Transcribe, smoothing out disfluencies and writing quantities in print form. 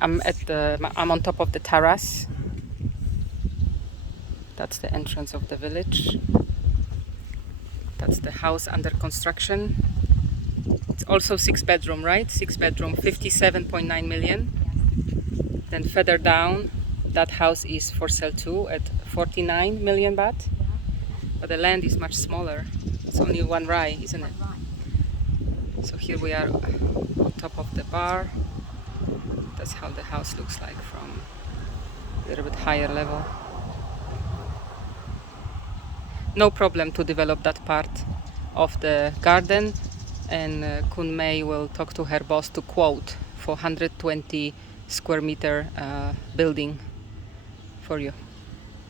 I'm on top of the terrace. That's the entrance of the village. That's the house under construction. It's also 6-bedroom, right? 6-bedroom, 57.9 million. Then further down, that house is for sale too at 49 million baht. But the land is much smaller. It's only one rai, isn't it? So here we are on top of the bar. That's how the house looks like from a little bit higher level. No problem to develop that part of the garden, and Kun Mei will talk to her boss to quote for 120 square meter building for you.